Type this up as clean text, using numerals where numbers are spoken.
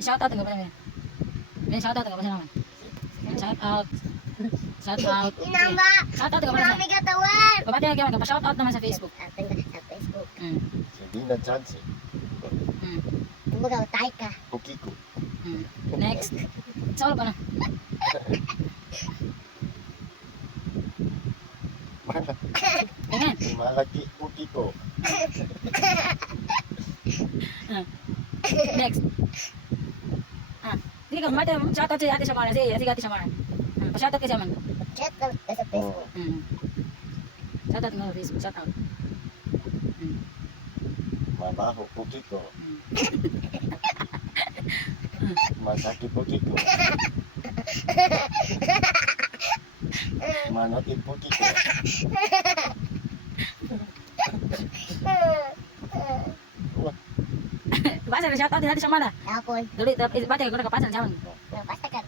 Shout out, enggak apa-apa. Bin, shout out, enggak apa-apa naman. Shout out. Shout out. Inamba. Shout out, enggak apa-apa. Marami katawan. Kapatid, enggak shout out naman sa Facebook. Ating sa Facebook. Hindi na chance. Kumbaga, utay ka. Pukiko. Next. Sa ulo pa na. Ayan. Malaki pukiko. Next. Hindi ka, mati, shout out si Ate Samara. Si Ate Samara. Pa-shout out kasi man. Chat lang ka sa Facebook. Shout out mo sa Facebook. Shout out. Mabaho pukiko. Masaki pukiko. Manati pukiko. Basa na shout out si Ate Samara. Tapon. Duli, bati ko na kapasan sa man. Basta ka.